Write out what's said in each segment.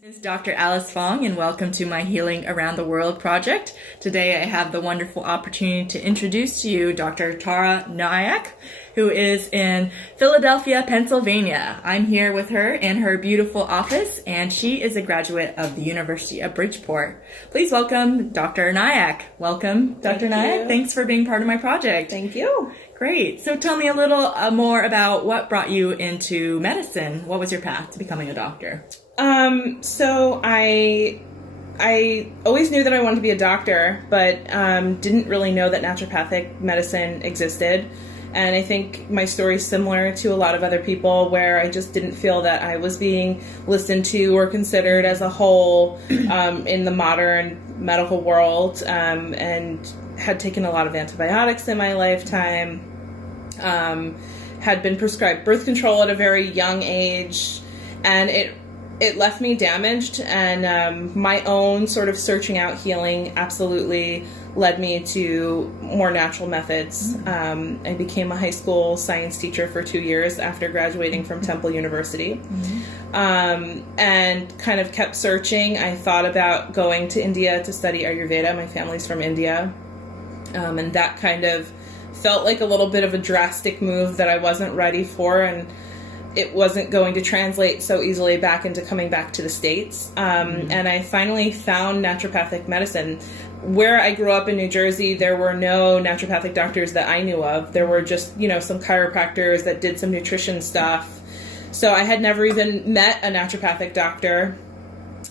This is Dr. Alice Fong, and welcome to my Healing Around the World project. Today I have the wonderful opportunity to introduce to you Dr. Tara Nayak, who is in Philadelphia, Pennsylvania. I'm here with her in her beautiful office, and she is a graduate of the University of Bridgeport. Please welcome Dr. Nayak. Welcome, Dr. Nayak. Thanks for being part of my project. Thank you. Great. So tell me a little more about what brought you into medicine. What was your path to becoming a doctor? So I always knew that I wanted to be a doctor, but didn't really know that naturopathic medicine existed. And I think my story is similar to a lot of other people, where I just didn't feel that I was being listened to or considered as a whole in the modern medical world, and had taken a lot of antibiotics in my lifetime, had been prescribed birth control at a very young age, and it left me damaged, and my own sort of searching out healing absolutely led me to more natural methods. I became a high school science teacher for 2 years after graduating from Temple University, and kind of kept searching. I thought about going to India to study Ayurveda. My family's from India, and that kind of felt like a little bit of a drastic move that I wasn't ready for, and it wasn't going to translate so easily back into coming back to the States. And I finally found naturopathic medicine. Where I grew up in New Jersey, there were no naturopathic doctors that I knew of. There were just, some chiropractors that did some nutrition stuff. So I had never even met a naturopathic doctor.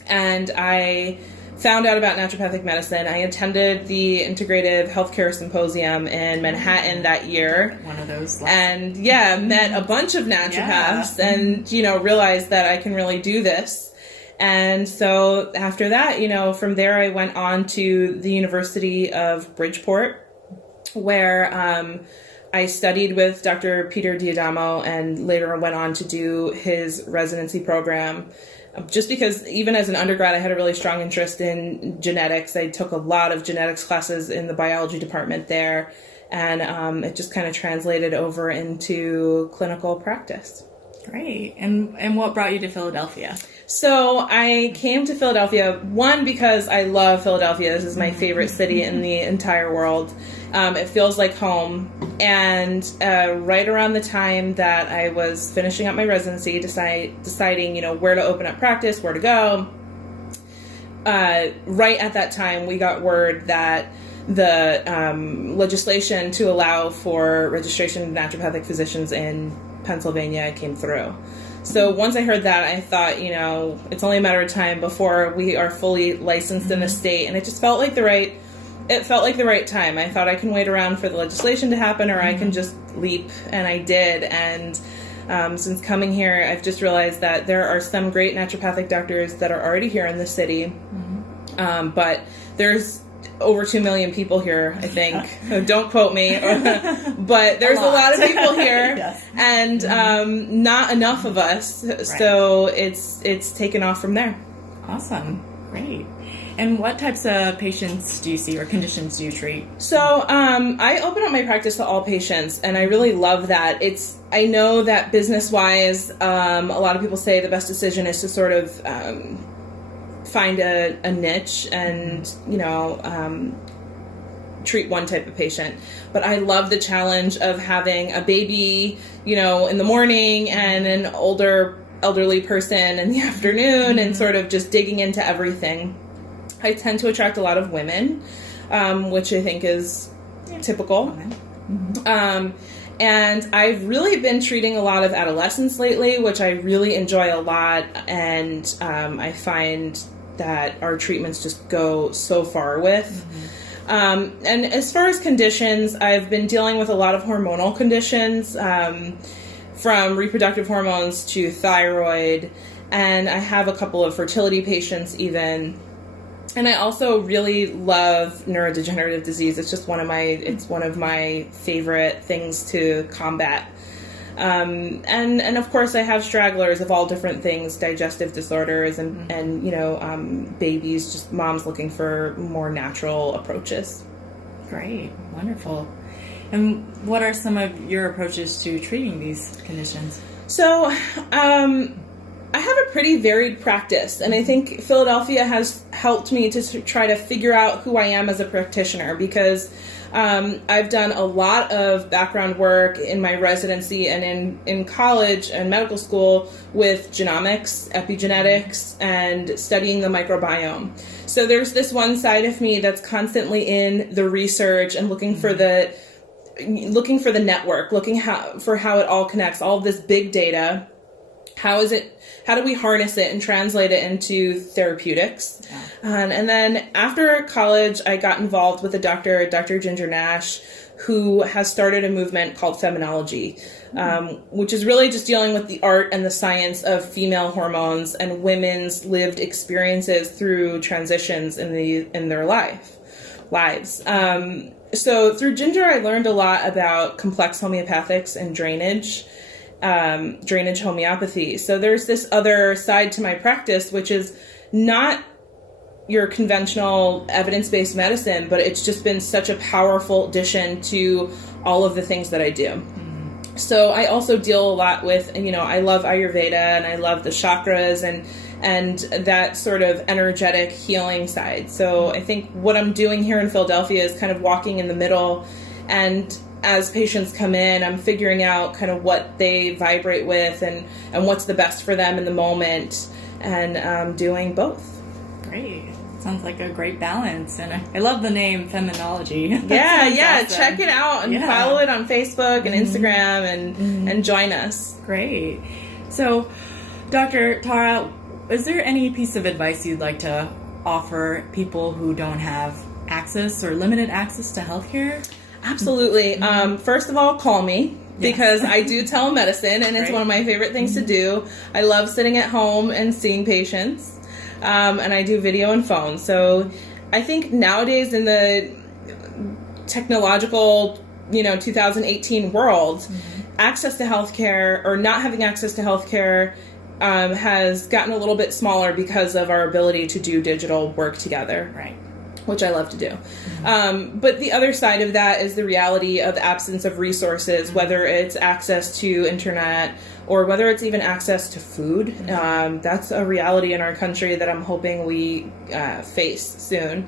And I found out about naturopathic medicine. I attended the Integrative Healthcare Symposium in Manhattan that year. One of those. And met a bunch of naturopaths and, realized that I can really do this. And so after that, from there I went on to the University of Bridgeport, where I studied with Dr. Peter D'Adamo and later went on to do his residency program. Just because even as an undergrad, I had a really strong interest in genetics. I took a lot of genetics classes in the biology department there, and it just kind of translated over into clinical practice. Great. And what brought you to Philadelphia? So I came to Philadelphia, one, because I love Philadelphia. This is my favorite city in the entire world. It feels like home. And right around the time that I was finishing up my residency, deciding, where to open up practice, where to go, right at that time, we got word that the legislation to allow for registration of naturopathic physicians in Pennsylvania came through. So once I heard that, I thought, it's only a matter of time before we are fully licensed in the state. And it just felt like the right time. I thought I can wait around for the legislation to happen, or I can just leap. And I did. And since coming here, I've just realized that there are some great naturopathic doctors that are already here in the city. But there's over 2 million people here, I think. Don't quote me. But there's a lot of people here, yes. And not enough of us. Right. So it's taken off from there. Awesome. Great. And what types of patients do you see, or conditions do you treat? So I open up my practice to all patients, and I really love that. I know that business-wise, a lot of people say the best decision is to sort of find a niche and, treat one type of patient. But I love the challenge of having a baby, in the morning, and an elderly person in the afternoon, and sort of just digging into everything. I tend to attract a lot of women, which I think is typical. And I've really been treating a lot of adolescents lately, which I really enjoy a lot. And I find that our treatments just go so far with. And as far as conditions, I've been dealing with a lot of hormonal conditions, from reproductive hormones to thyroid. And I have a couple of fertility patients even. And I also really love neurodegenerative disease. It's just one of my favorite things to combat. And of course I have stragglers of all different things, digestive disorders and babies, just moms looking for more natural approaches. Great. Wonderful. And what are some of your approaches to treating these conditions? So, I have a pretty varied practice, and I think Philadelphia has helped me to try to figure out who I am as a practitioner, because I've done a lot of background work in my residency and in college and medical school with genomics, epigenetics, and studying the microbiome. So there's this one side of me that's constantly in the research and looking for the network, for how it all connects, all of this big data. How do we harness it and translate it into therapeutics? Yeah. And then after college, I got involved with a doctor, Dr. Ginger Nash, who has started a movement called Feminology, which is really just dealing with the art and the science of female hormones and women's lived experiences through transitions in their lives. So through Ginger, I learned a lot about complex homeopathics and drainage homeopathy. So there's this other side to my practice, which is not your conventional evidence-based medicine, but it's just been such a powerful addition to all of the things that I do. Mm-hmm. So I also deal a lot with, I love Ayurveda, and I love the chakras and that sort of energetic healing side. So I think what I'm doing here in Philadelphia is kind of walking in the middle, and as patients come in, I'm figuring out kind of what they vibrate with and what's the best for them in the moment, and doing both. Great. Sounds like a great balance. And I love the name Feminology. Yeah. Awesome. Check it out and follow it on Facebook and Instagram and join us. Great. So, Dr. Tara, is there any piece of advice you'd like to offer people who don't have access or limited access to healthcare? Absolutely. First of all, call me, because I do telemedicine, and it's one of my favorite things to do. I love sitting at home and seeing patients, and I do video and phone. So I think nowadays in the technological, 2018 world, access to healthcare, or not having access to healthcare, has gotten a little bit smaller because of our ability to do digital work together. Right. Which I love to do. But the other side of that is the reality of absence of resources, whether it's access to internet or whether it's even access to food. That's a reality in our country that I'm hoping we face soon.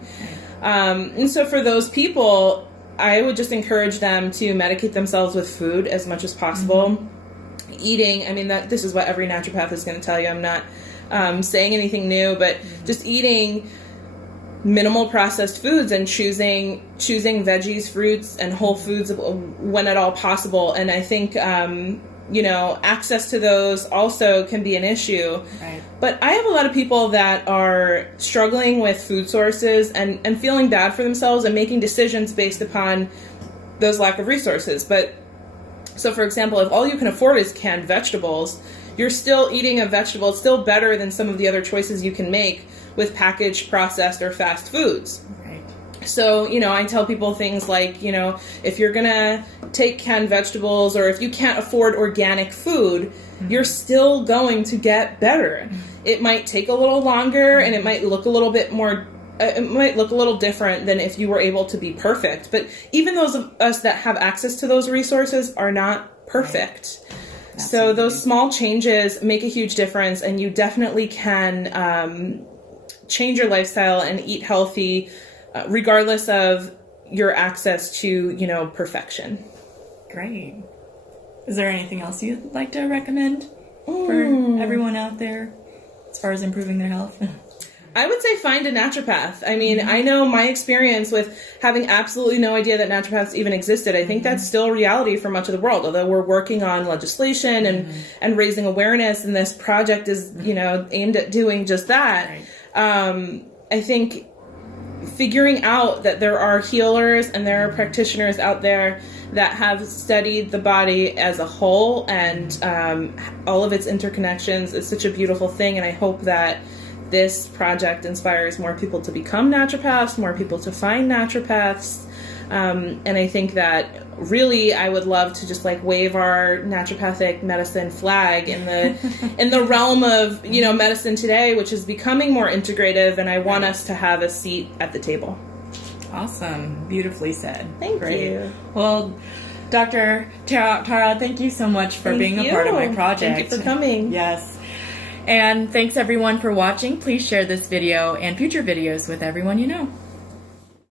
And so for those people, I would just encourage them to medicate themselves with food as much as possible. Eating, this is what every naturopath is going to tell you. I'm not saying anything new, but just eating minimal processed foods and choosing veggies, fruits, and whole foods when at all possible. And I think, access to those also can be an issue. Right. But I have a lot of people that are struggling with food sources and feeling bad for themselves and making decisions based upon those lack of resources. So for example, if all you can afford is canned vegetables, you're still eating a vegetable. It's still better than some of the other choices you can make with packaged, processed, or fast foods. Right. So, I tell people things like, if you're going to take canned vegetables, or if you can't afford organic food, you're still going to get better. It might take a little longer, and it might look a little bit more, it might look a little different than if you were able to be perfect. But even those of us that have access to those resources are not perfect. Right. So those small changes make a huge difference, and you definitely can change your lifestyle and eat healthy, regardless of your access to, perfection. Great. Is there anything else you'd like to recommend for everyone out there as far as improving their health? I would say find a naturopath. I know my experience with having absolutely no idea that naturopaths even existed. I think that's still reality for much of the world, although we're working on legislation and raising awareness, and this project is, aimed at doing just that. Right. I think figuring out that there are healers and there are practitioners out there that have studied the body as a whole and all of its interconnections is such a beautiful thing, and I hope that this project inspires more people to become naturopaths, more people to find naturopaths, and I think that really I would love to just wave our naturopathic medicine flag in the realm of medicine today, which is becoming more integrative, and I want us to have a seat at the table. Awesome. Beautifully said. Thank you. Well, Dr. Tara, thank you so much for being a part of my project. Thank you for coming. Yes. And thanks everyone for watching. Please share this video and future videos with everyone you know.